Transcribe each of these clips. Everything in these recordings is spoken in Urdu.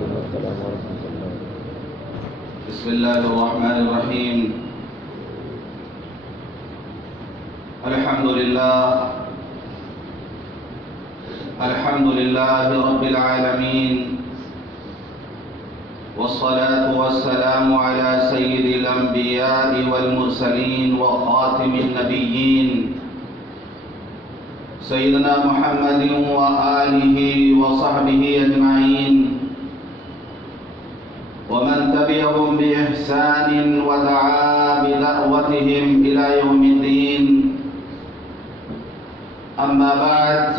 وعلیکم السلام ورحمۃ اللہ۔ بسم اللہ الرحمن الرحیم۔ الحمد للہ رب العالمین، والصلاة والسلام على سید الانبیاء والمرسلین وخاتم النبیین سیدنا محمد وآلہ وصحبہ اجمعین ومن تبعهم بإحسان ودعا بدعوتهم إلى يوم الدين، أما بعد،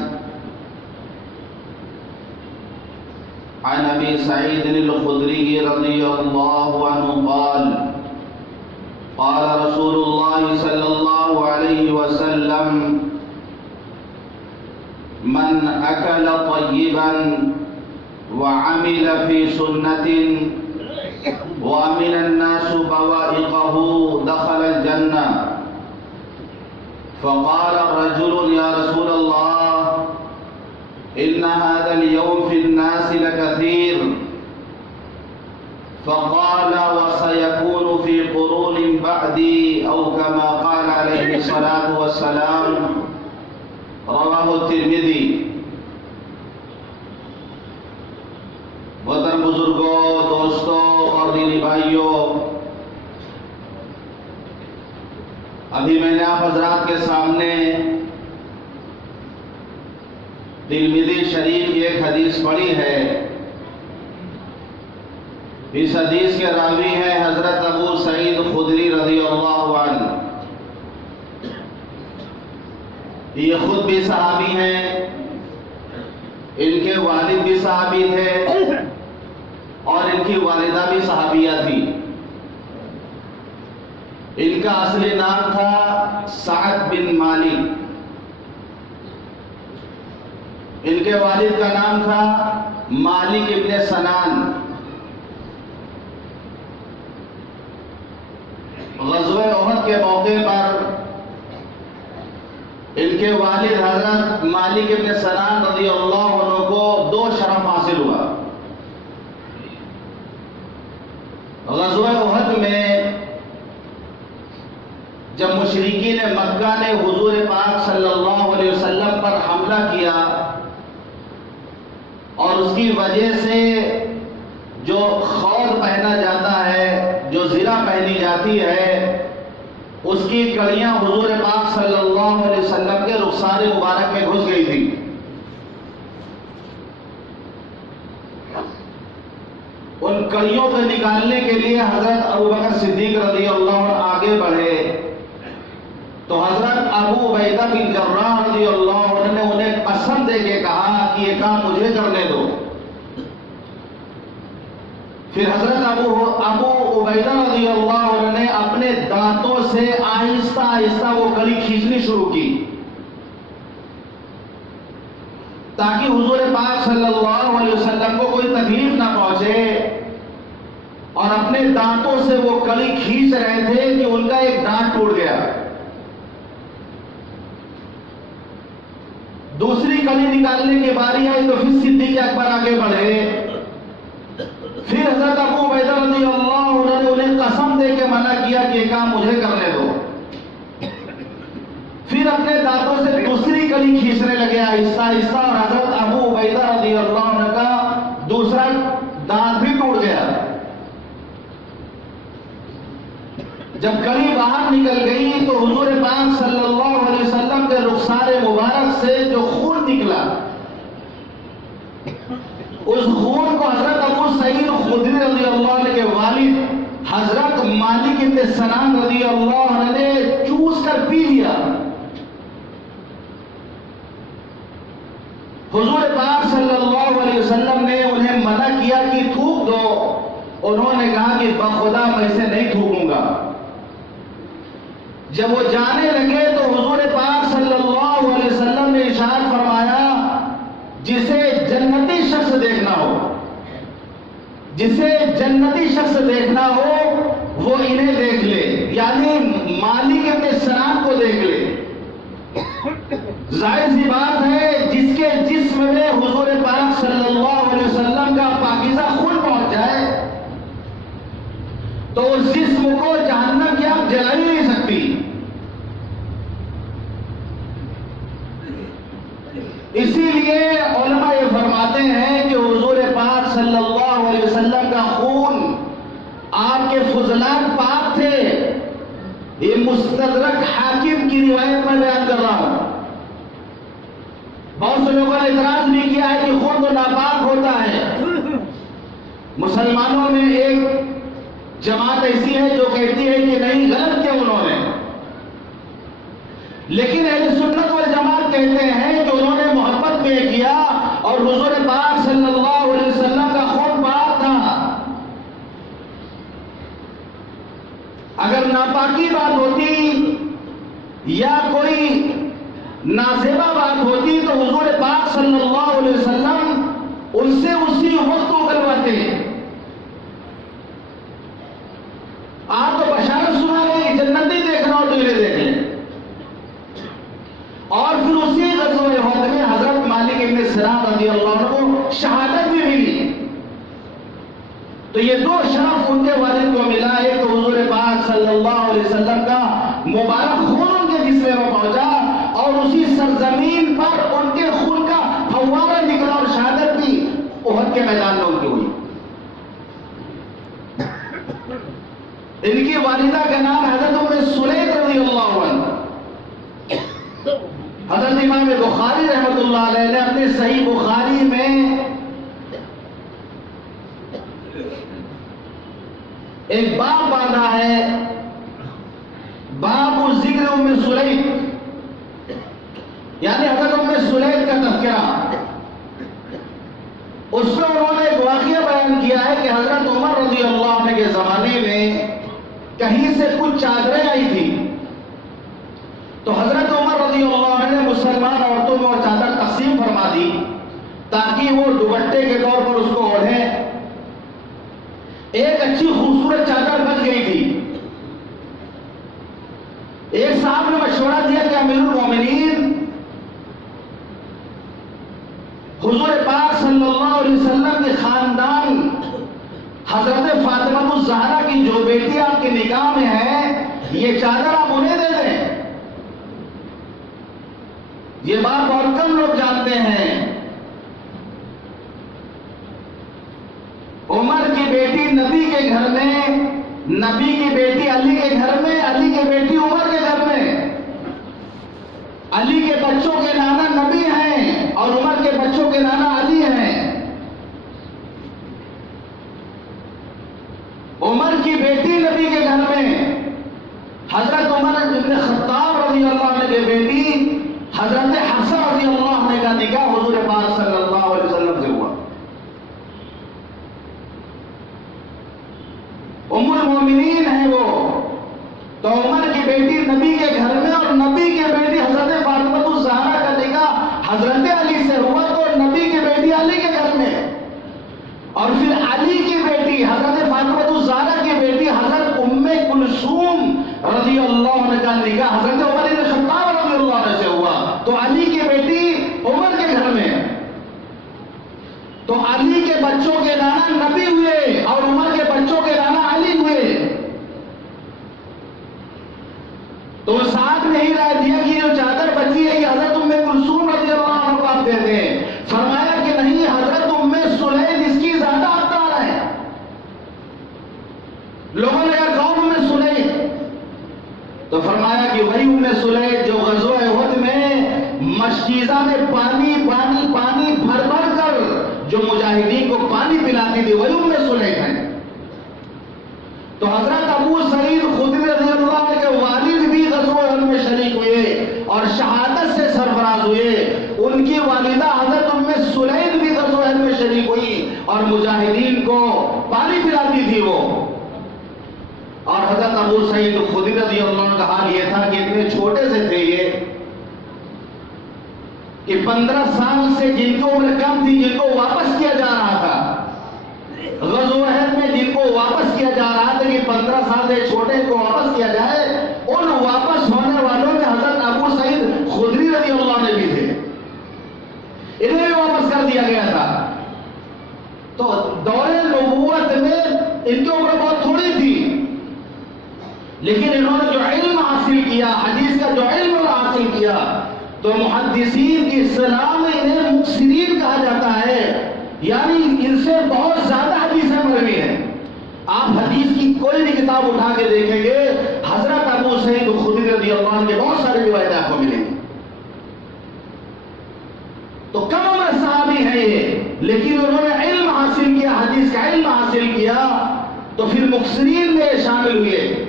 عن أبي سعيد الخدري رضي الله عنه قال قال رسول الله صلى الله عليه وسلم: من أكل طيبا وعمل في سنة وَأَمِنَ النَّاسُ بَوَائِقَهُ دَخَلَ الْجَنَّةَ. فَقَالَ رَجُلٌ يَا رَسُولَ اللَّهِ إِنَّ هَذَا الْيَوْمَ فِي النَّاسِ لَكَثِيرٌ. فَقَالَ وَسَيَكُونُ فِي قُرُونٍ بَعْدِي أَوْ كَمَا قَالَ عَلَيْهِ الصَّلَاةُ وَالسَّلَامُ. رواه الترمذی۔ محترم بزرگوں، دوستوں اور دینی بھائیوں، ابھی میں نے آپ حضرات کے سامنے ترمذی شریف کی ایک حدیث پڑھی ہے۔ اس حدیث کے راوی ہیں حضرت ابو سعید خدری رضی اللہ عنہ۔ یہ خود بھی صحابی ہیں، ان کے والد بھی صحابی تھے اور ان کی والدہ بھی صحابیہ تھی۔ ان کا اصلی نام تھا سعد بن مالک، ان کے والد کا نام تھا مالک ابن سنان۔ غزوہ احد کے موقع پر ان کے والد حضرت مالک ابن سنان رضی اللہ عنہ کو دو شرف حاصل ہوا۔ غزوہ احد میں جب مشرکین مکہ نے حضور پاک صلی اللہ علیہ وسلم پر حملہ کیا اور اس کی وجہ سے جو خور پہنا جاتا ہے، جو زرہ پہنی جاتی ہے، اس کی کڑیاں حضور پاک صلی اللہ علیہ وسلم کے رخسار مبارک میں گھس گئی تھی۔ ان کڑیوں کو نکالنے کے لیے حضرت ابوبکر صدیق رضی اللہ عنہ آگے بڑھے تو حضرت ابو عبیدہ بن جراح رضی اللہ عنہ نے انہیں قسم دے کے کہا کہ یہ کام مجھے کرنے دو۔ پھر حضرت ابو عبیدہ رضی اللہ عنہ نے اپنے دانتوں سے آہستہ آہستہ وہ کڑی کھینچنی شروع کی تاکہ حضور پاک صلی اللہ علیہ وسلم کو کوئی تکلیف نہ پہنچے، اور اپنے دانتوں سے وہ کڑی کھینچ رہے تھے کہ ان کا ایک دانت ٹوٹ گیا۔ دوسری کڑی نکالنے کی باری آئی تو پھر صدیق اکبر آگے بڑھے۔ پھر حضرت ابو عبیدہ رضی اللہ عنہ نے انہیں قسم دے کے منع کیا کہ یہ کام مجھے کرنے دو۔ پھر اپنے دانتوں سے دوسری کڑی کھینچنے لگے آہستہ آہستہ، اور حضرت ابو عبیدہ رضی اللہ عنہ کا دوسرا دانت بھی ٹوٹ گیا۔ جب کڑی باہر نکل گئی تو حضور پاک صلی اللہ علیہ وسلم کے رخسار مبارک سے جو خون نکلا، اس خون کو حضرت ابو سعید خدری رضی اللہ عنہ کے والد حضرت مالک ابن سنان رضی اللہ عنہ نے چوس کر پی لیا۔ حضور پاک صلی اللہ علیہ وسلم نے انہیں منع کیا کہ تھوک دو، انہوں نے کہا کہ بخدا میں اسے نہیں تھوکوں گا۔ جب وہ جانے لگے تو حضور پاک صلی اللہ علیہ وسلم نے ارشاد فرمایا: جسے جنتی شخص دیکھنا ہو، جسے جنتی شخص دیکھنا ہو وہ انہیں دیکھ لے، یعنی مالک ابن سنان کو دیکھ لے۔ ظاہر سی بات ہے جس کے جسم میں حضور پاک صلی اللہ علیہ وسلم کا پاکیزہ خون تو اس جسم کو جہنم کی آگ جلا ہی نہیں سکتی. اسی لیے علماء یہ فرماتے ہیں کہ حضور پاک صلی اللہ علیہ وسلم کا خون، آپ کے فضلات پاک تھے. یہ مستدرک حاکم کی روایت میں بیان کر رہا ہوں. بہت سے لوگوں نے اعتراض بھی کیا ہے کہ خون تو ناپاک ہوتا ہے. مسلمانوں میں ایک جماعت ایسی ہے جو کہتی ہے کہ نہیں، غلط کیا انہوں نے. لیکن اہل سنت والجماعت کہتے ہیں کہ انہوں نے محبت میں کیا اور حضور پاک صلی اللہ علیہ وسلم کا خون پاک تھا. اگر ناپاکی بات ہوتی یا کوئی نازیبہ بات ہوتی تو حضور پاک صلی اللہ علیہ وسلم ان سے اسی وقت اگلواتے. آپ تو بشارت سنا رہے کہ جنتی دیکھنا ہو تو انہیں دیکھ لیں. اور پھر اسی غزوہ احد میں حضرت مالک ابن سنان رضی اللہ عنہ کو شہادت بھی ملی. تو یہ دو شرف ان کے والد کو ملا. ایک تو حضور پاک صلی اللہ علیہ وسلم کا مبارک خون ان کے جسم میں پہنچا اور اسی سرزمین پر ان کے خون کا فوارہ نکلا اور شہادت بھی احد کے میدان میں ان کی ہوئی. ان کی والدہ کا نام حضرت ام سلیت رضی اللہ عنہ. حضرت امام بخاری رحمۃ اللہ علیہ نے اپنے صحیح بخاری میں ایک باب باندھا ہے، باب ذکر ام سلیت، یعنی حضرت ام سلیت کا تذکرہ. اس میں انہوں نے ایک واقعہ بیان کیا ہے کہ حضرت عمر رضی اللہ عنہ کے زمانے میں کہیں سے کچھ چادریں آئی تھی. تو حضرت عمر رضی اللہ عنہ نے مسلمان عورتوں میں وہ چادر تقسیم فرما دی تاکہ وہ دوپٹے کے طور پر اس کو اوڑھیں. ایک اچھی خوبصورت چادر بچ گئی تھی. ایک صاحب نے مشورہ دیا کہ امیر المومنین، حضور پاک صلی اللہ علیہ وسلم کے خاندان حضرت فاطمہ الزہرا کی جو بیٹی آپ کے نکاح میں ہے، یہ چادر آپ انہیں دے دیں. یہ بات بہت کم لوگ جانتے ہیں. عمر کی بیٹی نبی کے گھر میں، نبی کی بیٹی علی کے گھر میں، علی کی بیٹی عمر کے گھر میں. علی کے بچوں کے نانا نبی ہیں اور عمر کے بچوں کے نانا علی ہیں. عمر کی بیٹی نبی کے گھر میں، حضرت عمر بن خطاب رضی اللہ عنہ کی بیٹی حضرت حفصہ رضی اللہ عنہ کا نکاح حضور پاک صلی اللہ علیہ وسلم سے ہوا. ام المومنین ہیں وہ. تو عمر کی بیٹی نبی کے گھر میں اور نبی کی بیٹی حضرت فاطمہ الزہرا کا نکاح حضرت علی سے ہوا تو نبی کی بیٹی علی کے گھر میں. اور پھر علی کی بیٹی حضرت فاطمہ الزہرا کی بیٹی حضرت ام کلثوم رضی اللہ عنہ کا نکاح حضرت عمر بن خطاب رضی اللہ عنہ سے ہوا. تو علی کی بیٹی عمر کے گھر میں. تو علی کے بچوں کے نانا نبی ہوئے اور عمر کے بچوں کے نانا علی ہوئے. تو ساتھ میں ہی رائے دیا کہ جو چادر بچی ہے یہ حضرت ام کلثوم رضی اللہ عنہ کو آپ دے دیں. فرمایا کہ نہیں، حضرت ام سلیت اس کی زیادہ حقدار ہے. لوگوں نے کہا کون ام سلیت؟ تو فرمایا کہ وہی ام سلیت جو غزوہ احد میں مشکیزہ میں پانی بھر بھر کر جو مجاہدین کو پانی پلاتی تھی، وہی ام سلیت ہے. تو حضرت ابو سعید خدری رضی اللہ عنہ کے والد بھی غزوہ احد میں شریک ہوئے اور شہادت سے سرفراز ہوئے. ان کی والدہ حضرت ام سلیت بھی غزوہ احد میں شریک ہوئی اور مجاہدین کو پانی پلاتی تھی وہ. اور حضرت ابو سعید خدری رضی اللہ عنہ کا حال یہ تھا کہ اتنے چھوٹے سے تھے یہ کہ 15 سال سے جن کی عمر کم تھی، جن کو واپس کیا جا رہا تھا غزوہ احد میں، جن کو واپس کیا جا رہا تھا کہ 15 سال سے چھوٹے کو واپس کیا جائے، ان واپس ہونے والوں میں حضرت ابو سعید خدری رضی اللہ عنہ بھی تھے. انہیں بھی واپس کر دیا گیا تھا. تو دور نبوت میں ان کی عمر بہت تھوڑی تھی لیکن انہوں نے جو علم حاصل کیا، حدیث کا جو علم حاصل کیا، تو محدثین کی اصطلاح میں انہیں مکثرین کہا جاتا ہے، یعنی ان سے بہت زیادہ حدیثیں مروی ہیں۔ آپ حدیث کی کوئی بھی کتاب اٹھا کے دیکھیں گے، حضرت ابو سعید خدری رضی اللہ عنہ کے بہت سارے روایتیں آپ کو ملیں گی۔ تو کم عمر صحابی ہیں یہ، لیکن انہوں نے علم حاصل کیا، حدیث کا علم حاصل کیا، تو پھر مکثرین میں شامل ہوئے۔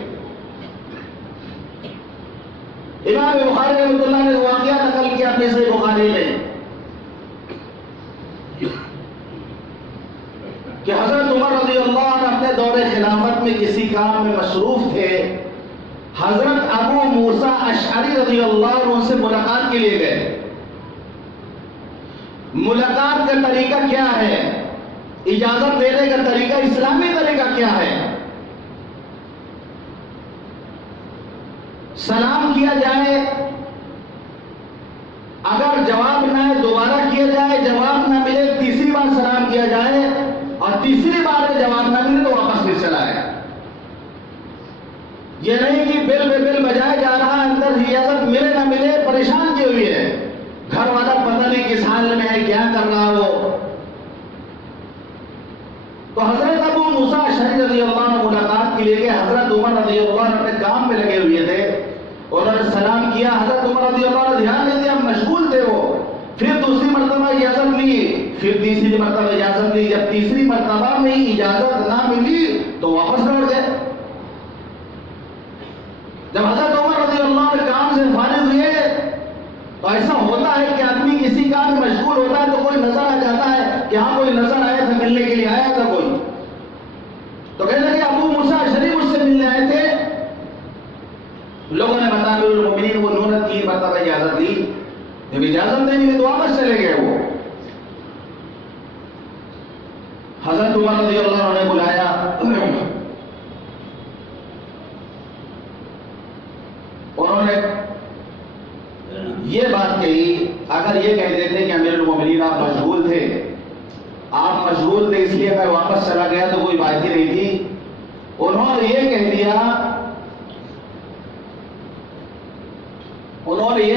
امام بخاری رحمۃ اللہ نے واقعہ نقل کیا اپنے صحیح بخاری میں کہ حضرت عمر رضی اللہ عنہ اپنے دور خلافت میں کسی کام میں مصروف تھے۔ حضرت ابو موسیٰ اشعری رضی اللہ عنہ ان سے ملاقات کے لیے گئے۔ ملاقات کا طریقہ کیا ہے؟ اجازت دینے کا طریقہ، اسلامی طریقہ کیا ہے؟ سلام کیا جائے، اگر جواب نہ آئے دوبارہ کیا جائے، جواب نہ ملے تیسری بار سلام کیا جائے، اور تیسری بار میں جواب نہ ملے تو واپس پھر چلا ہے۔ یہ نہیں کہ بل بے بل بجائے جا رہا، اندر اجازت ملے نہ ملے پریشان کیے ہوئے ہے، گھر والا پتہ نہیں کس حال میں ہے، کیا کر رہا وہ۔ تو حضرت ابو موسیٰ اشعری رضی اللہ عنہ ملاقات کے لیے گئے۔ حضرت عمر رضی اللہ عنہ اپنے کام میں لگے ہوئے تھے، انہوں نے سلام کیا۔ حضرت عمر رضی اللہ عنہ دھیان نہیں دیا، مشغول تھے وہ۔ پھر دوسری مرتبہ اجازت لی، پھر تیسری مرتبہ اجازت لی۔ جب تیسری مرتبہ میں اجازت نہ ملی تو واپس لوٹ گئے۔ جب حضرت عمر رضی اللہ عنہ کام سے فارغ ہوئے تو ایسا ہوتا ہے کہ آدمی کسی کام میں مشغول ہوتا ہے تو کوئی نظر آ جاتا ہے کہ ہاں کوئی نظر آیا تھا، ملنے کے لیے آیا تھا کوئی، تو کہنے لگے ابو موسیٰ اشعری مجھ سے ملنے آئے تھے۔ لوگوں نے بتایا امیر المومنین کو انہوں نے 3 مرتبہ اجازت دی، جب اجازت نہیں ملی تو واپس چلے گئے وہ۔ حضرت عمر رضی اللہ عنہ نے بلایا، انہوں نے یہ بات کہی، اگر یہ کہہ دیتے کہ امیر المومنین آپ مشغول تھے، اس لیے میں واپس چلا گیا تو کوئی بات ہی نہیں تھی۔ انہوں نے یہ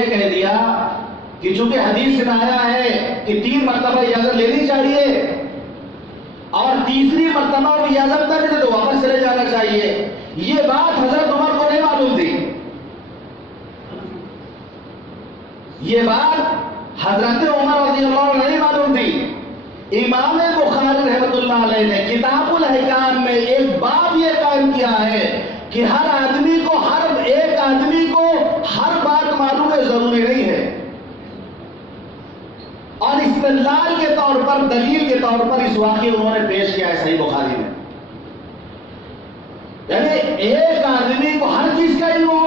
کہہ دیا کہ چونکہ حدیث میں آیا ہے کہ 3 مرتبہ اجازت لینی چاہیے اور تیسری مرتبہ بھی اجازت نہ ملے تو واپس چلے جانا چاہیے، یہ بات حضرت عمر کو نہیں معلوم تھی۔ یہ بات حضرت عمر رضی اللہ عنہ نہیں معلوم تھی۔ امام بخاری رحمۃ اللہ علیہ نے کتاب الاحکام میں ایک باب یہ قائم کیا ہے کہ ہر ایک آدمی کو ہر بات معلوم ہے، ضروری نہیں ہے، اور استدلال کے طور پر، دلیل کے طور پر اس واقعے انہوں نے پیش کیا ہے صحیح بخاری میں۔ یعنی ایک آدمی کو ہر چیز کا علم ہو،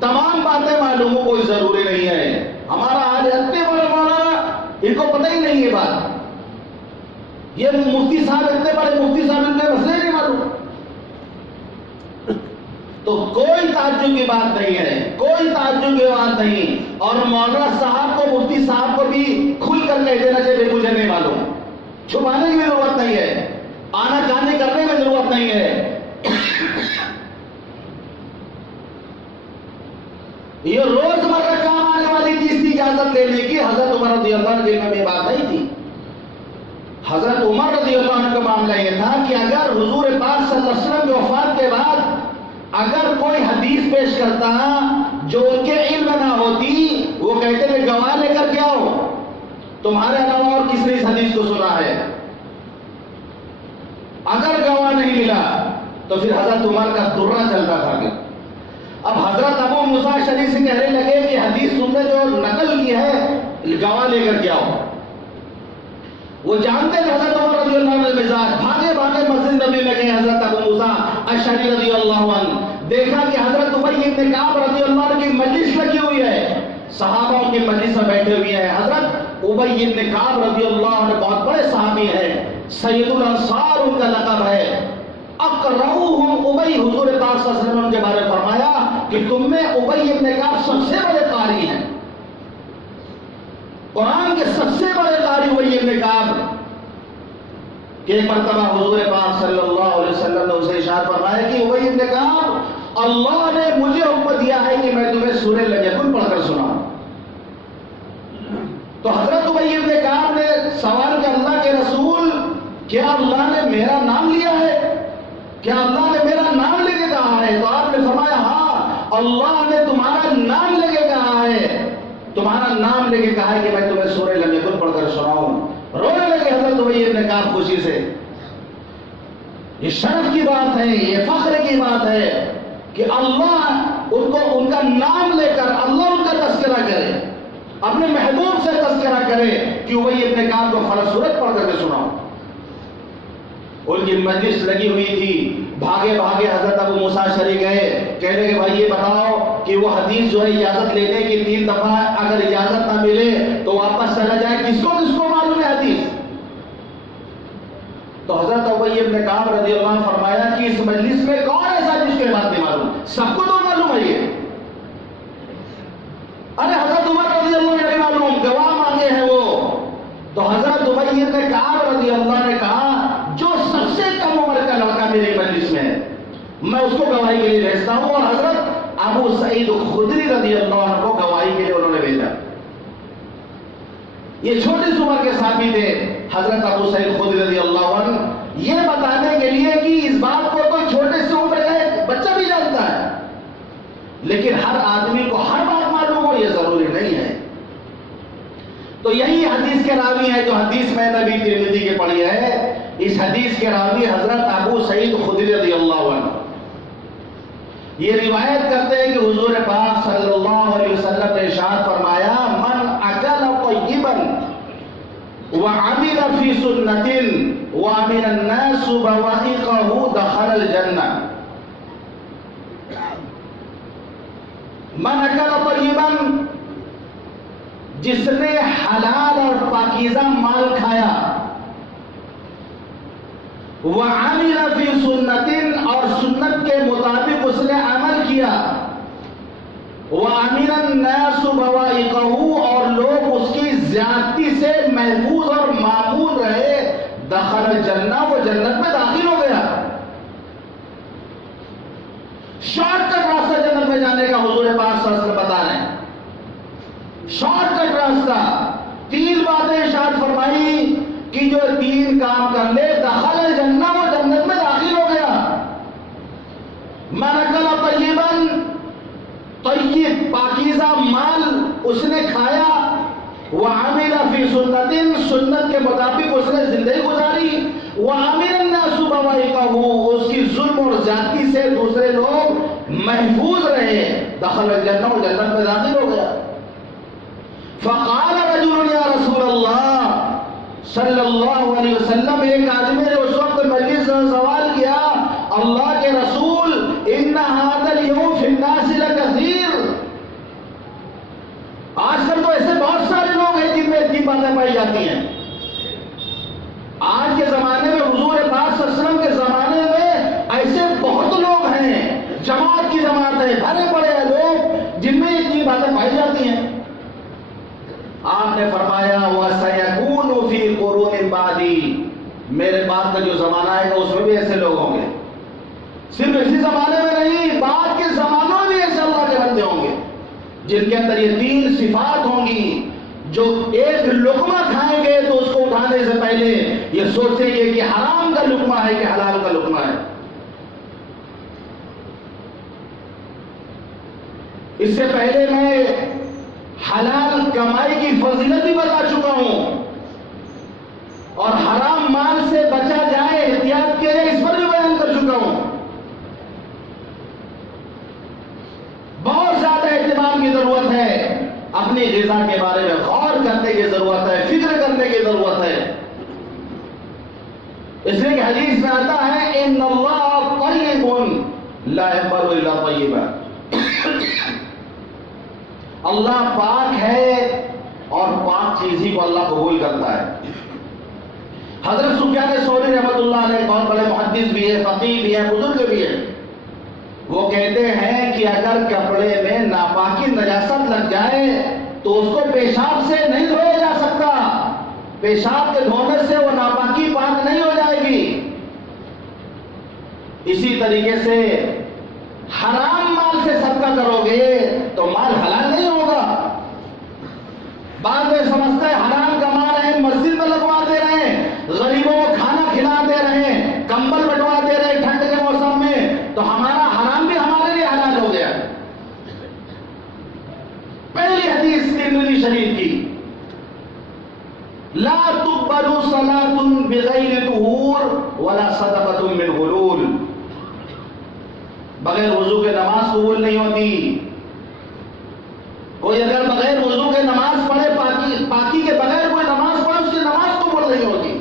تمام باتیں معلوم ہو، کوئی ضروری نہیں ہے۔ ہمارا آج اتنے بڑے مولانا، ان کو پتہ ہی نہیں ہے بات، یہ مفتی صاحب اتنے بڑے مفتی صاحب ان کے مسئلے نہیں معلوم، تو کوئی تعجب کی بات نہیں ہے، کوئی تعجب کی بات نہیں۔ اور مولانا صاحب کو، مفتی صاحب کو بھی کھل کر کہہ دینا چاہیے مجھے نہیں معلوم، چھپانے کی ضرورت نہیں ہے، آنا جانے کرنے کی ضرورت نہیں ہے۔ یہ روزمرہ کام آنے والی چیز کی اجازت لینے کی حضرت عمر رضی اللہ عنہ میں یہ بات نہیں تھی۔ حضرت عمر رضی اللہ عنہ کا معاملہ یہ تھا کہ اگر حضور پاک صلی اللہ علیہ وسلم کی وفات کے بعد اگر کوئی حدیث پیش کرتا جو ان کے علم نہ ہوتی، وہ کہتے تھے گواہ لے کر کے آؤ، تمہارے علاوہ اور کس نے اس حدیث کو سنا ہے۔ اگر گواہ نہیں ملا تو پھر حضرت عمر کا درہ چلتا تھا کہ اب حضرت ابو موسیٰ اشعری سے کہنے لگے کہ حدیث تم نے جو نقل کی ہے گواہ لے کر کے آؤ۔ وہ جانتے تھے حضرت عمر رضی اللہ عنہ مزاج، بھاگے بھاگے مسجد نبی میں گئے حضرت ابو موسیٰ اشعری رضی اللہ عنہ، دیکھا کہ حضرت ابی بن کعب رضی اللہ عنہ کی مجلس لگی ہوئی ہے، صحابہ کی مجلس میں بیٹھے ہوئے ہیں۔ حضرت ابی بن کعب رضی اللہ عنہ بہت بڑے صحابی ہیں، سید الانصار ان کا لقب ہے۔ اقرؤہم ابی، حضور پاک صلی اللہ علیہ وسلم کے بارے میں فرمایا کہ تم میں ابی بن کعب سب سے بڑے قاری ہیں، قرآن کے سب سے بڑے قاری ابی بن کعب۔ کہ ایک مرتبہ حضور پاک صلی اللہ علیہ وسلم نے اسے ارشاد فرمایا کہ ابی بن کعب اللہ نے مجھے حکم دیا ہے کہ میں تمہیں سورہ لم یکن پڑھ کر سناؤں۔ تو حضرت ابی بن کعب نے سوال کیا، اللہ کے رسول کیا اللہ نے میرا نام لیا ہے؟ کیا اللہ نے میرا نام لے کے کہا ہے؟ تو آپ نے فرمایا ہاں، اللہ نے تمہارا نام لے کے کہا ہے، تمہارا نام لے کے کہا ہے کہ میں تمہیں سورہ لم یکن پڑھ کر سناؤں۔ رونے لگے حضرت ابی بن کعب خوشی سے۔ یہ شرف کی بات ہے، یہ فخر کی بات ہے کہ اللہ ان کا نام لے کر اللہ ان کا تذکرہ کرے، اپنے محبوب سے تذکرہ کرے کہ ابی بن کعب کو فلاں سورت پڑھ کر کے سناؤ۔ ان کی مجلس لگی ہوئی تھی، بھاگے بھاگے حضرت ابو موسیٰ اشعری گئے، کہنے کہ بھائی یہ بتاؤ کہ وہ حدیث جو ہے اجازت لینے کی 3 دفعہ اگر اجازت نہ ملے تو واپس چلا جائے، کس کو معلوم ہے حدیث؟ تو حضرت ابی بن کعب رضی اللہ عنہ فرمایا کہ اس مجلس میں کون ایسا جس کے بات نہیں معلوم؟ سب کو تو معلوم ہے یہ۔ ارے حضرت عمر رضی اللہ عنہ نہیں معلوم، گواہ مانگے ہیں وہ۔ تو حضرت ابی بن کعب رضی اللہ عنہ نے کہا جو سب سے کم عمر کا لڑکا میری مجلس میں ہے میں اس کو گواہی کے لیے بھیجتا ہوں، اور حضرت ابو سعید خدری رضی اللہ عنہ کو گواہی کے لیے انہوں نے بھیجا۔ یہ چھوٹی سی عمر کے صحابی تھے حضرت ابو سعید خدری رضی اللہ عنہ، یہ بتانے کے لیے کہ اس بات کو کوئی چھوٹے سے عمر کا ایک بچہ بھی جانتا ہے، لیکن ہر آدمی کو ہر بات معلوم ہو یہ ضروری نہیں ہے۔ تو یہی حدیث کے راوی ہیں جو حدیث میں نبی ترمذی کے پڑھی ہے، اس حدیث کے راوی حضرت ابو سعید خدری رضی اللہ عنہ یہ روایت کرتے ہیں کہ حضور پاک صلی اللہ علیہ وسلم نے ارشاد فرمایا من اکل طیبا وعمل فی سنۃ وامن الناس بوائقہ دخل الجنہ۔ من اکل طیبا، جس نے حلال اور پاکیزہ مال کھایا، وعمل فی سنۃ، اور سنت کے مطابق اس نے عمل کیا، وامن الناس بوائقہ، اور لوگ اس کی زیادتی سے محفوظ اور مامون رہے، دخل الجنہ، وہ جنت میں داخل ہو گیا۔ شارٹ کٹ راستہ جنت میں جانے کا حضور پاک صلی اللہ علیہ وسلم بتا رہے ہیں، شارٹ کٹ راستہ۔ 3 باتیں ارشاد فرمائی کہ جو 3 کام کر لے دخل الجنہ، وہ جنت میں داخل ہو گیا۔ من اکل طیبا، طیب پاکیزہ مال اس نے کھایا، وعمل فی سنۃ، سنت کے مطابق اس نے زندگی گزاری، وامن الناس بوائقہ، اس کی ظلم اور زیادتی سے دوسرے لوگ محفوظ رہے، دخل الجنہ، وہ جنت میں داخل ہو گیا۔ فقال رجل یا رسول اللہ صلی اللہ علیہ وسلم، ایک آدمی نے اس وقت مجلس سے سوال کیا، اللہ کے رسول ان ھذا اليوم فی الناس لکثیر، آج کل تو ایسے بہت سارے لوگ ہیں جن میں اتنی باتیں پائی جاتی ہیں۔ آج کے زمانے میں حضور پاک صلی اللہ علیہ وسلم کے زمانے میں ایسے بہت لوگ ہیں، جماعت کی جماعت ہے، بھرے پڑے ہیں لوگ جن میں اتنی باتیں پائی جاتی ہیں۔ آپ نے فرمایا وَسَيَكُونُ فِي قُرُونٍ بَعْدِي، میرے بعد کا جو زمانہ آئے گا اس میں بھی ایسے لوگ ہوں گے، صرف اسی زمانے میں نہیں، بعد کے زمانوں میں بھی ایسے اللہ کے بندے ہوں گے جن کے اندر یہ 3 صفات ہوں گی، جو ایک لقمہ کھائیں گے تو اس کو اٹھانے سے پہلے یہ سوچیں گے کہ حرام کا لقمہ ہے کہ حلال کا لقمہ ہے۔ اس سے پہلے میں حلال کمائی کی فضیلت بھی بتا چکا ہوں، اور حرام مال سے بچا جائے، احتیاط کیا جائے، اس پر بھی بیان کر چکا ہوں۔ بہت زیادہ اہتمام کی ضرورت ہے، اپنی غذا کے بارے میں غور کرنے کی ضرورت ہے، فکر کرنے کی ضرورت ہے، اس لیے کہ حدیث میں آتا ہے ان اللہ طیب لا يقبل الا طیبا، اللہ پاک ہے اور پاک چیز ہی کو اللہ قبول کرتا ہے۔ حضرت سفیان ثوری رحمۃ اللہ علیہ بہت بڑے محدث بھی ہیں، فقیہ بھی ہیں، بزرگ بھی ہیں، وہ کہتے ہیں کہ اگر کپڑے میں ناپاکی نجاست لگ جائے تو اس کو پیشاب سے نہیں دھویا جا سکتا، پیشاب کے دھونے سے وہ ناپاکی پاک نہیں ہو جائے گی۔ اسی طریقے سے حرام مال سے صدقہ کرو گے تو مال حلال نہیں ہوگا. بعض لوگ سمجھتے ہیں حرام کما رہے ہیں، مسجد میں لگوا دے رہے ہیں، غریبوں کو کھانا کھلا دے رہے ہیں، کمبل بٹوا دے رہے ہیں ٹھنڈ کے موسم میں، تو ہمارا حرام بھی ہمارے لیے حلال ہو گیا. پہلی حدیث ترمذی شریف کی، لا تقبل صلاة بغیر طہور ولا صدقۃ من غلول. بغیر وضو کے نماز قبول نہیں ہوتی. کوئی اگر بغیر وضو کے نماز پڑھے، پاکی کے بغیر کوئی نماز پڑھے، اس کی نماز قبول نہیں ہوتی.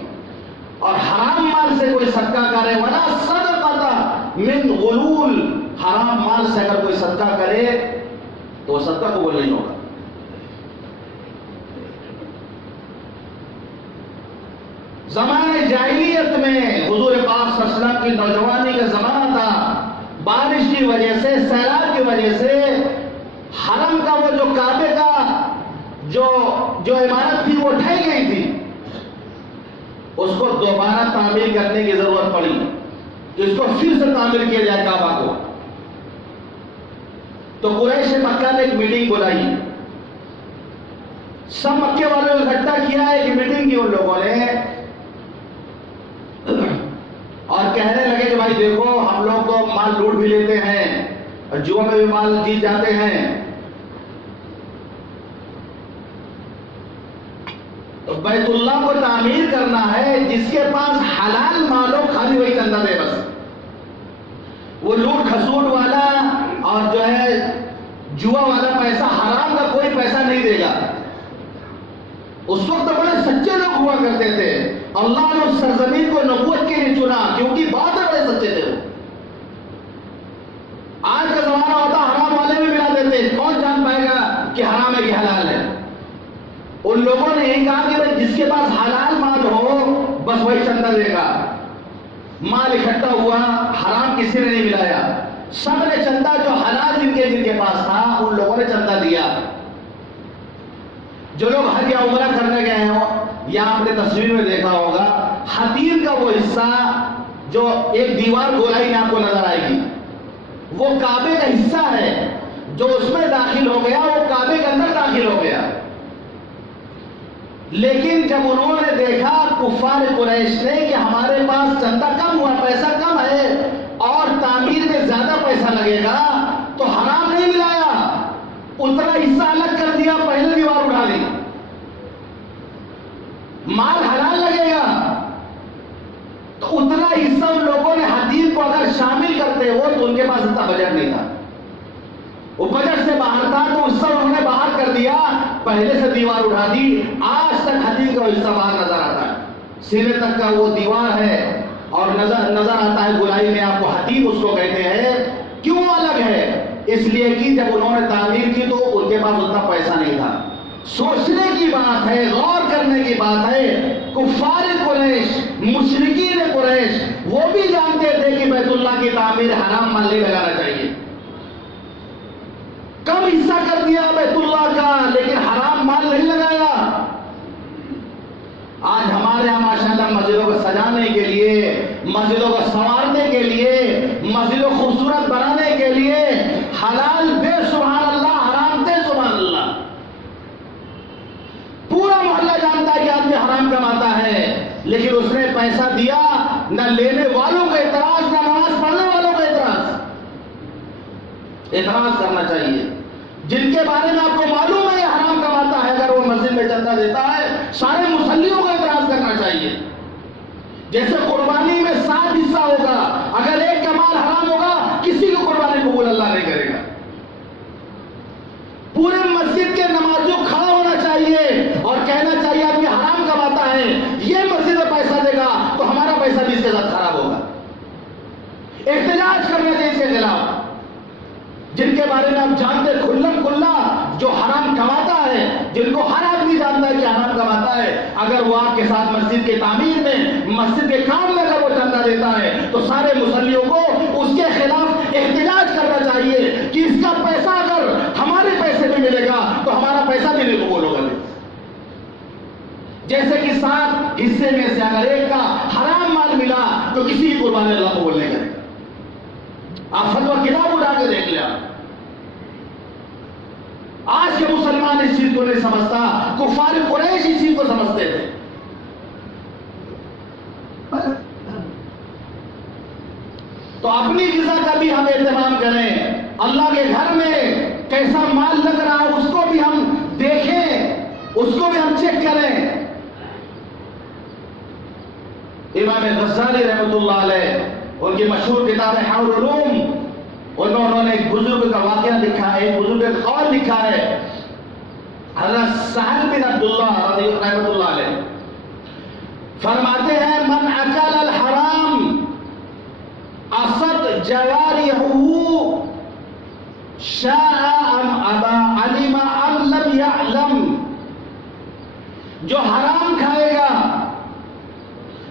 اور حرام مال سے کوئی صدقہ کرے، ولا صدقۃ من غلول، حرام مال سے اگر کوئی صدقہ کرے تو وہ صدقہ قبول نہیں ہوگا. زمانہ جاہلیت میں حضور پاک صلی اللہ علیہ وسلم کی نوجوانی کا زمانہ تھا. بارش کی وجہ سے، سیلاب کی وجہ سے حرم کا وہ جو کعبے کا جو عمارت تھی وہ ڈھائی گئی تھی. اس کو دوبارہ تعمیر کرنے کی ضرورت پڑی کہ اس کو پھر سے تعمیر کیا جائے کعبہ کو. تو قریش مکہ نے ایک میٹنگ بلائی. سب مکے والوں نے اکٹھا کیا ہے کہ میٹنگ کی ان لوگوں نے، اور کہنے لگے کہ بھائی دیکھو، ہم لوگ تو مال لوٹ بھی لیتے ہیں اور جوا میں بھی مال جیت جاتے ہیں، تو بیت اللہ کو تعمیر کرنا ہے. جس کے پاس حلال مال ہو خالی وہی چندہ دے بس. وہ لوٹ کھسوٹ والا اور جو ہے جوا والا پیسہ، حرام کا کوئی پیسہ نہیں دے گا. اس وقت بڑے سچے لوگ ہوا کرتے تھے. اللہ نے اس سرزمین کو نبوت کے لیے چنا کیونکہ بہت بڑے سچے تھے. آج کا زمانہ ہوتا حرام والے بھی ملا دیتے، کون جان پائے گا کہ حرام ہے کہ حلال ہے. ان لوگوں نے یہی کہا کہ بھائی جس کے پاس حلال مال ہو بس وہی چندہ دے گا. مال اکٹھا ہوا، حرام کسی نے نہیں ملایا. سب نے چندہ جو حلال جن کے پاس تھا ان لوگوں نے چندہ دیا. جو لوگ حج یا عمرہ کرنے گئے ہوں، یا آپ نے تصویر میں دیکھا ہوگا حتیم کا وہ حصہ جو ایک دیوار گولائی میں آپ کو نظر آئے گی، وہ کعبے کا حصہ ہے. جو اس میں داخل ہو گیا وہ کعبے کے اندر داخل ہو گیا. لیکن جب انہوں نے دیکھا کفار قریش نے کہ ہمارے پاس چندہ کم ہوا، پیسہ کم ہے اور تعمیر میں زیادہ پیسہ لگے گا، تو حرام نہیں ملایا، اتنا حصہ الگ کر دیا، پہلے دیوار اٹھا دی. مال حلال لگے گا تو اتنا حصہ ان لوگوں نے حتیم کو اگر شامل کرتے ہو تو ان کے پاس اتنا بجٹ نہیں تھا، وہ بجٹ سے باہر تھا، تو حصہ انہوں نے باہر کر دیا، پہلے سے دیوار اٹھا دی. آج تک حتیم کا حصہ باہر نظر آتا ہے، سینے تک کا وہ دیوار ہے اور نظر آتا ہے گولائی میں. آپ کو حتیم اس کو کہتے ہیں. کیوں الگ ہے؟ اس لیے کہ جب انہوں نے تعمیر کی تو ان کے پاس اتنا پیسہ نہیں تھا. سوچنے کی بات ہے، غور کرنے کی بات ہے. کفار قریش، مشرکین قریش وہ بھی جانتے تھے کہ بیت اللہ کی تعمیر حرام مال نہیں لگانا چاہیے. کم حصہ کر دیا بیت اللہ کا لیکن حرام مال نہیں لگایا. آج ہمارے یہاں ماشاءاللہ مسجدوں کو سجانے کے لیے، مسجدوں کو سنوارنے کے لیے، مسجدوں کو خوبصورت بنانے کے لیے حلال بے سبحان اللہ، حرام دے سبحان اللہ. پورا محلہ جانتا ہے کہ آدمی حرام کماتا ہے، لیکن اس نے پیسہ دیا، نہ لینے والوں کا اعتراض، نہ نماز پڑھنے والوں کا اعتراض. اعتراض کرنا چاہیے. جن کے بارے میں آپ کو معلوم ہے یہ حرام کماتا ہے، اگر وہ مسجد میں چندہ دیتا ہے، سارے مصلیوں کا اعتراض کرنا چاہیے. جیسے قربانی میں 7 حصہ ہوگا، اگر ایک کا مال حرام ہوگا کسی کو قربانی قبول اللہ نہیں کرے گا. پورے مسجد کے نمازیوں کھڑا ہونا چاہیے اور کہنا چاہیے آدمی حرام کماتا ہے، یہ مسجد میں پیسہ دے گا تو ہمارا پیسہ بھی اس کے ساتھ خراب ہوگا. احتجاج کرنا چاہیے اس کے خلاف. جن کے بارے میں آپ جانتے کھلم کھلا جو حرام کماتا ہے، جن کو ہر آدمی جانتا ہے کہ حرام کماتا ہے، اگر وہ آپ کے ساتھ مسجد کے تعمیر میں، مسجد کے کام میں اگر وہ چندہ دیتا ہے تو سارے مصلیوں کو اس کے خلاف احتجاج کرنا چاہیے کہ اس کا پیسہ اگر ہمارے پیسے میں ملے گا تو ہمارا پیسہ بھی نہیں قبول ہوگا. جیسے کہ 7 حصے میں سے اگر ایک کا حرام مال ملا تو کسی کی قربانی اللہ قبول نہیں کرے گا. آپ فتویٰ کتاب اٹھا کے دیکھ لیا. آج کے مسلمان اس چیز کو نہیں سمجھتا، کفار قریش اس چیز کو سمجھتے تھے. تو اپنی غذا کا بھی ہم اہتمام کریں. اللہ کے گھر میں کیسا مال لگ رہا ہے اس کو بھی ہم دیکھیں، اس کو بھی ہم چیک کریں. امام غزالی رحمۃ اللہ علیہ، ان کی مشہور کتاب ہے حول العلوم، انہوں نے ایک بزرگ کا واقعہ لکھا ہے، ایک بزرگ کا قول لکھا ہے. حضرت سہل بن عبداللہ رحمۃ اللہ علیہ فرماتے ہیں من اکل الحرام اصد جوارحہ شاء ام ابا علم ام لم یعلم. جو حرام کھائے گا،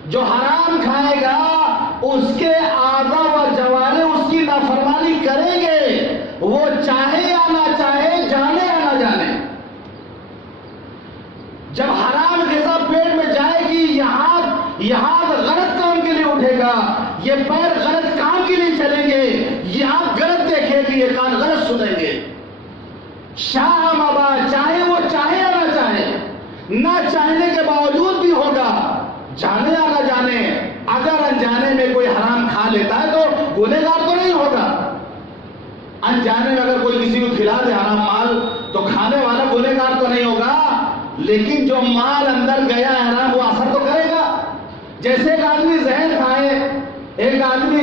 جو حرام کھائے گا، اس کے اعضاء و جوارح اس کی نافرمانی کریں گے، وہ چاہے یا نہ چاہے، جانے یا نہ جانے. جب حرام غذا پیٹ میں جائے گی، یہاں غلط کام کے لیے اٹھے گا، یہ پیر غلط کام کے لیے چلیں گے، یہ آنکھ غلط دیکھے گی، یہ کان غلط سنیں گے. شاہ مبا، چاہے وہ چاہے یا نہ چاہے، نہ چاہنے کے باوجود بھی ہوگا، جانے یا نہ جانے. اگر انجانے میں کوئی حرام کھا لیتا ہے تو گنہگار تو نہیں ہوگا. انجانے میں اگر کوئی کسی کو کھلا دے حرام مال تو کھانے والا گنہگار تو نہیں ہوگا، لیکن جو مال اندر گیا حرام وہ اثر تو کرے گا. جیسے ایک آدمی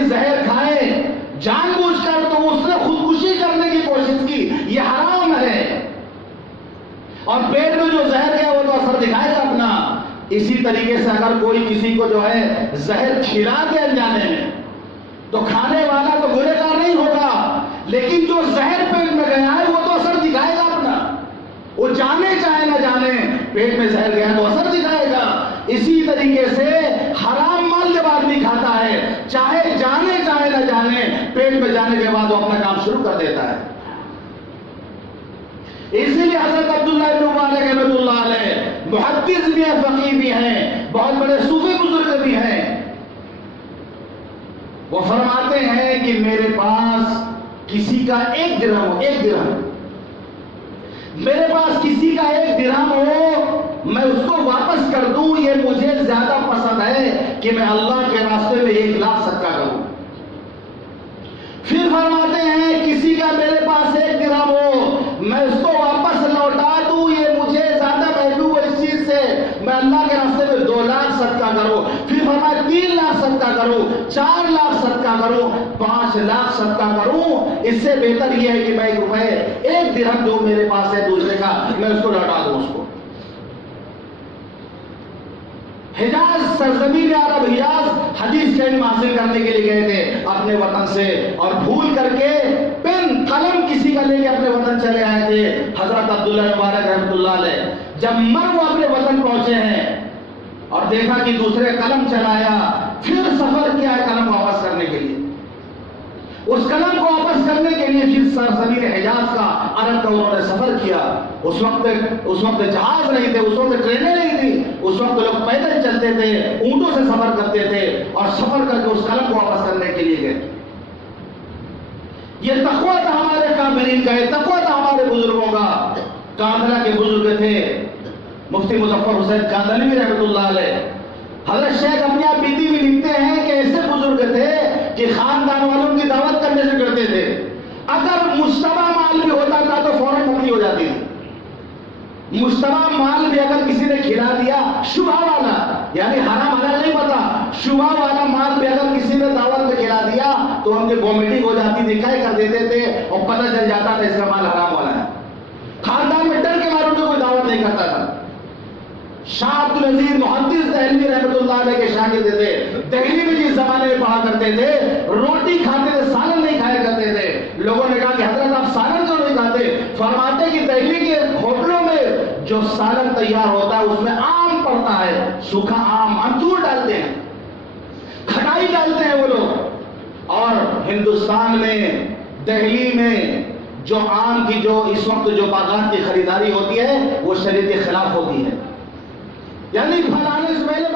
زہر کھائے جان بوجھ کر، تو اس نے خودکشی کرنے کی کوشش کی، یہ حرام ہے، اور پیٹ میں جو زہر گیا وہ تو اثر دکھائے گا اپنا. اسی طریقے سے اگر کوئی کسی کو جو ہے زہر کھلا دے انجانے میں، تو کھانے والا تو گنہگار نہیں ہوگا، لیکن جو زہر پیٹ میں گیا ہے وہ تو اثر دکھائے گا اپنا. وہ جانے چاہے نہ جانے، پیٹ میں زہر گیا تو اثر دکھائے گا. اسی طریقے سے حرام مال جب آدمی کھاتا ہے، چاہے جانے چاہے نہ جانے، پیٹ میں جانے کے بعد وہ اپنا کام شروع کر دیتا ہے. اسی لیے حضرت عبداللہ بن مبارک رحمۃ اللہ علیہ محدث بھی ہیں، فقیہ بھی ہیں، بہت بڑے صوفی بزرگ بھی ہیں. وہ فرماتے ہیں کہ میرے پاس کسی کا ایک درہم، میرے پاس کسی کا ایک درہم ہو، میں اس کو واپس کر دوں، یہ مجھے زیادہ پسند ہے کہ میں اللہ کے راستے میں 1,00,000 صدقہ کروں. پھر فرماتے ہیں کسی کا میرے پاس ایک درہم ہو، میں اس کو واپس لوٹا دوں، یہ مجھے زیادہ محبوب ہے اس چیز سے، میں اللہ کے راستے میں 2,00,000 صدقہ کروں. پھر فرمایا 3,00,000 صدقہ کروں، 4,00,000 صدقہ کروں، 5,00,000 صدقہ کروں. اس سے بہتر یہ ہے کہ میں ایک درہم جو میرے پاس ہے دوسرے کا، میں اس کو لوٹا دوں. اس کو حجاز، سرزمین عرب حجاز، حدیث کا علم حاصل کرنے کے لیے گئے تھے اپنے وطن سے، اور بھول کر کے پین قلم کسی کا لے کے اپنے وطن چلے آئے تھے. حضرت عبداللہ مبارک رحمۃ اللہ علیہ جب وہ اپنے وطن پہنچے ہیں اور دیکھا کہ دوسرے قلم چلایا، پھر سفر کیا ہے قلم واپس کرنے کے لیے. اس قلم کو واپس کرنے کے لیے پھر سرزمین حجاز کا، عرب کا انہوں نے سفر کیا. اس وقت جہاز نہیں تھے، اس وقت ٹرینیں نہیں تھی، اس وقت لوگ پیدل چلتے تھے، اونٹوں سے سفر کرتے تھے، اور سفر کر کے اس قلم کو واپس کرنے کے لیے گئے. یہ تقویٰ تھا ہمارے کاملین کا، یہ تقویٰ تھا ہمارے بزرگوں کا. کاندھلا کے بزرگ تھے مفتی مظفر حسین کاندھلوی رحمۃ اللہ علیہ. حضرت شیخ اپنی آپ بیتی بھی لکھتے ہیں کہ ایسے بزرگ تھے کہ خاندان والوں کی دعوت کرنے سے کرتے تھے. اگر مشتبہ مال بھی ہوتا تھا تو فوراً ٹھنڈی ہو جاتی تھی. مشتبہ مال بھی اگر کسی نے کھلا دیا، شبہ والا، یعنی حرام حلال نہیں پتا، شبہ والا مال بھی اگر کسی نے دعوت میں کھلا دیا تو ان کی وومیٹنگ ہو جاتی تھی، کھائے کر دیتے تھے اور پتہ چل جاتا تھا اس کا مال حرام والا ہے. خاندان میں ڈر کے ماروں کو کوئی دعوت نہیں کرتا تھا. شاہ عبد العزیز محدث دہلوی رحمۃ اللہ علیہ کے شاگرد تھے. دہلی میں جس زمانے میں پڑھا کرتے تھے، روٹی کھاتے تھے، سالن نہیں کھایا کرتے تھے. لوگوں نے کہا کہ حضرت آپ سالن کیوں نہیں کھاتے؟ فرماتے کہ دہلی کے ہوٹلوں میں جو سالن تیار ہوتا ہے اس میں آم پڑتا ہے، سوکھا آم، امچور ڈالتے ہیں، کھٹائی ڈالتے ہیں وہ لوگ. اور ہندوستان میں، دہلی میں جو آم کی جو اس وقت جو باغات کی خریداری ہوتی ہے وہ شریعت کے خلاف ہوتی ہے. یعنی پھلانے سے پہلے